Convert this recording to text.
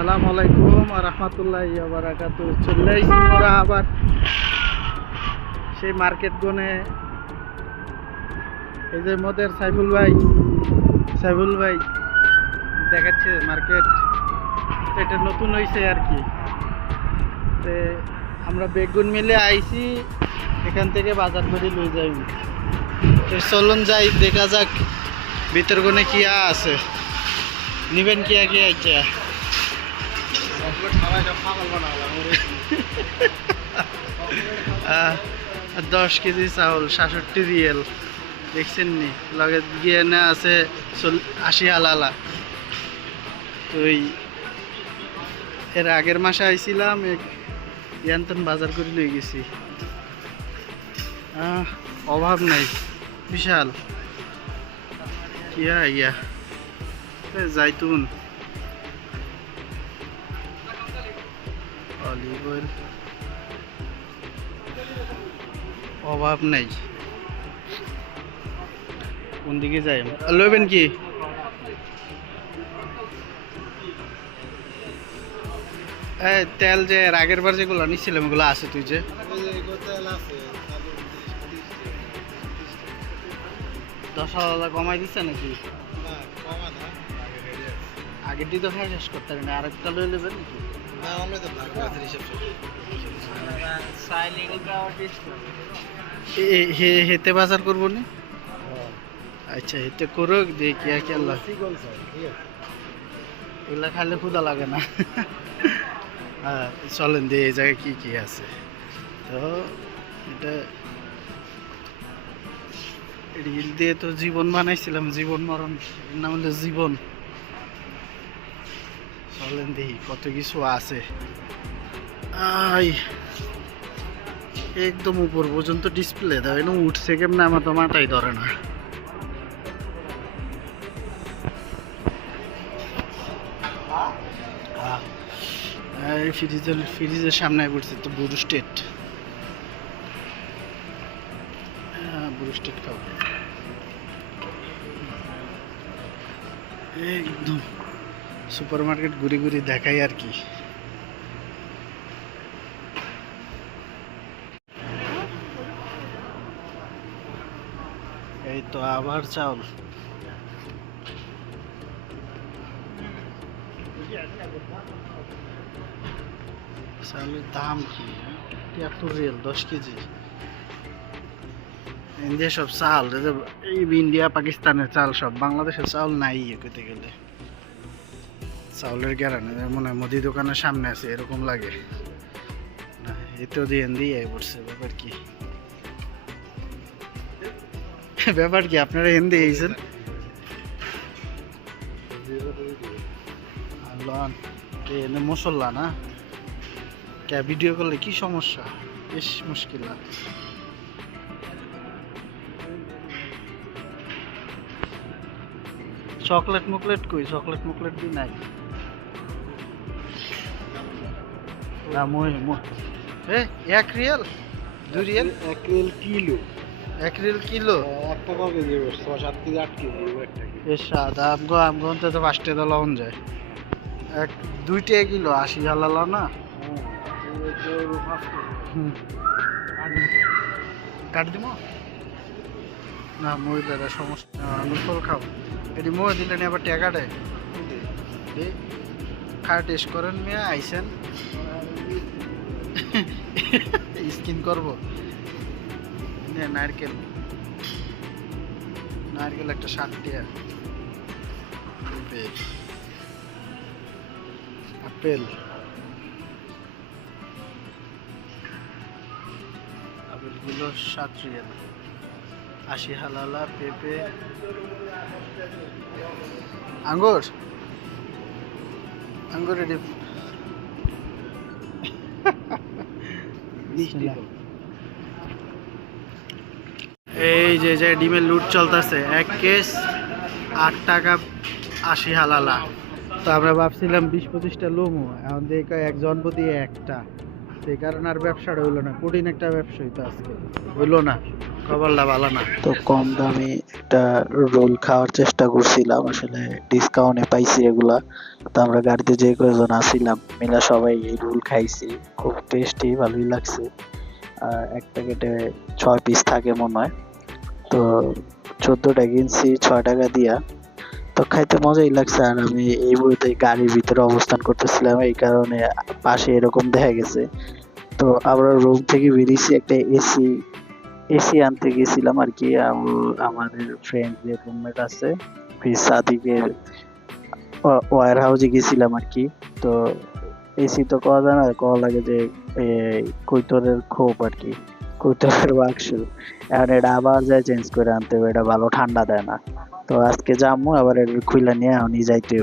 আসসালামু আলাইকুম আর রহমতুল্লাহ বারাকাত। চলে আইছি মোরা আবার সেই মার্কেট গনে এই যে মোদের সাইফুল ভাই সাইফুল ভাই দেখাচ্ছে মার্কেট। এটা নতুন হয়েছে আর কি। তে আমরা বেগুন মিলে আইছি এখান থেকে বাজার করে লই যাই তো চলুন যাই দেখা যাক ভিতর গনে কি আছে। নিবেন কি আগে আইছে? আহ, দশ কেজি চাউল সাতষট্টি রিয়েল। দেখছেন নি লগে গিয়ে না আছে আশি আলালা তো এর আগের মাসে আইছিলাম ইয়ান্তন বাজার করে লই গেছি। অভাব নাই বিশাল। কিয়া ইয়া এ, অলিভ অয়েল অভাব নাই। কোন দিকে যাই? লইবেন কি? তেল যে আগের বার যেগুলো নিচ্ছিলাম ওগুলো আছে তুই যে। দশ হাজার কমাই দিচ্ছে নাকি? আগের দিয়ে তো খাই শেষ করতে পারি না আরেকটা লই নেবেন নাকি? হে- হেতে বাজার করব নি আচ্ছা হেতে করো দেখি কি আল্লাহ। এগুলা খাইলে ক্ষুদা লাগে না। হ্যাঁ চলেন দিয়ে এই জায়গায় কি কি আছে। তো এটা রিল দিয়ে তো জীবন বানাইছিলাম, জীবন মরণ। নাম হলো জীবন। চলেন দেখি, কত কিছু আছে। আই, একদম উপর পর্যন্ত ডিসপ্লে দাও এরকম উঠছে কেমন, আমার তো মাথায় ধরে না। ফ্রিজের ফ্রিজের সামনে পড়ছে তো বুড়ো স্টেট হ্যাঁ বুড়ো স্টেট খাব একদম। সুপার মার্কেট ঘুরে ঘুরে দেখাই আর কি। এই তো আবার চাউল। চাউলের দাম কি? তিয়াত্তর রিয়াল, দশ কেজি। ইন্ডিয়া সব চাল, এই ইন্ডিয়া, পাকিস্তানের চাল সব, বাংলাদেশের চাল নাই কেতে গেলে। চাউলের গ্যারানে মনে হয় মুদি দোকানের সামনে আছে, এরকম লাগে। এতেও দিয়ে দিয়ে পড়ছে, ব্যাপার কি? ব্যাপার কি, আপনারা হিন্দি এইছেন লন এনে মশলা না? কে ভিডিও করলে কি সমস্যা? বেশ মুশকিল না? চকলেট মুকলেট কই? চকলেট মুকলেট দি নাই? না মই মই এ এক রিয়েল দুই রিয়েল? এক রিল কিলো। এক রিয়েল কিলো এক টাকা কেজি ছয় সাত কেজি আট কেজি এর স্বাদ আমগো আমগো অন্তত পাঁচটা তো লবণ যায়। এক দুইটা কিলো আশি হালাল না? হুম। কাট দিব না মই দাদা সমস্যা নুসল খাও। এটি মই দিলে নি আবার টাকা দেয়। খায় টেস্ট করেন মিয়া আইসেন। স্কিন করব। নারকেল। নারকেল একটা ষাট টাকা আপেল আপেল। আপেলগুলো সাত রিয়াল আশি হালালা, পেঁপে। আঙ্গুর। আঙ্গুর এই যে যে ডিমের লুট চলতেছে এক কেস আট টাকা আশি হালালা। তো আমরা ভাবছিলাম বিশ পঁচিশটা লোমো এখন দেখো একজন প্রতি একটা। সেই কারণে আর ব্যবসাটা হইল না। কঠিন একটা ব্যবসা হইতো আজকে। হইল না, খবরটা ভালো না। তো কম দামে একটা রোল খাওয়ার চেষ্টা করছিলাম, আসলে ডিসকাউন্টে পাইছি এগুলা। তো আমরা গাড়িতে যে কয়জন আসছিলাম মিলা সবাই এই রোল খাইছি। খুব টেস্টি ভালোই লাগছে। এক প্যাকেটে ছয় পিস থাকে মনে হয়। তো চোদ্দোটা কিনছি, ছয় টাকা দিয়া। তো খাইতে মজাই লাগছে আর আমি এই মুহূর্তে গাড়ির ভিতরে অবস্থান করতেছিলাম, এই কারণে পাশে এরকম দেখা গেছে। তো আমরা রুম থেকে বেরিয়েছি, একটা এসি এসি আনতে গেছিলাম আর কি আমাদের ফ্রেন্ড যে রুমমেট আছে সাদিকের ওয়ার হাউসে গেছিলাম আর কি। তো এসি তো কওয়া যায় না, কওয়া লাগে যে কৈতরের খোপ আর কি, কৈতরের বাক্স। এখন এটা আবার যায় চেঞ্জ করে আনতে হবে, এটা ভালো ঠান্ডা দেয় না। তো আজকে যাব আবার খুইলা নিয়ে এখনই যাইতে।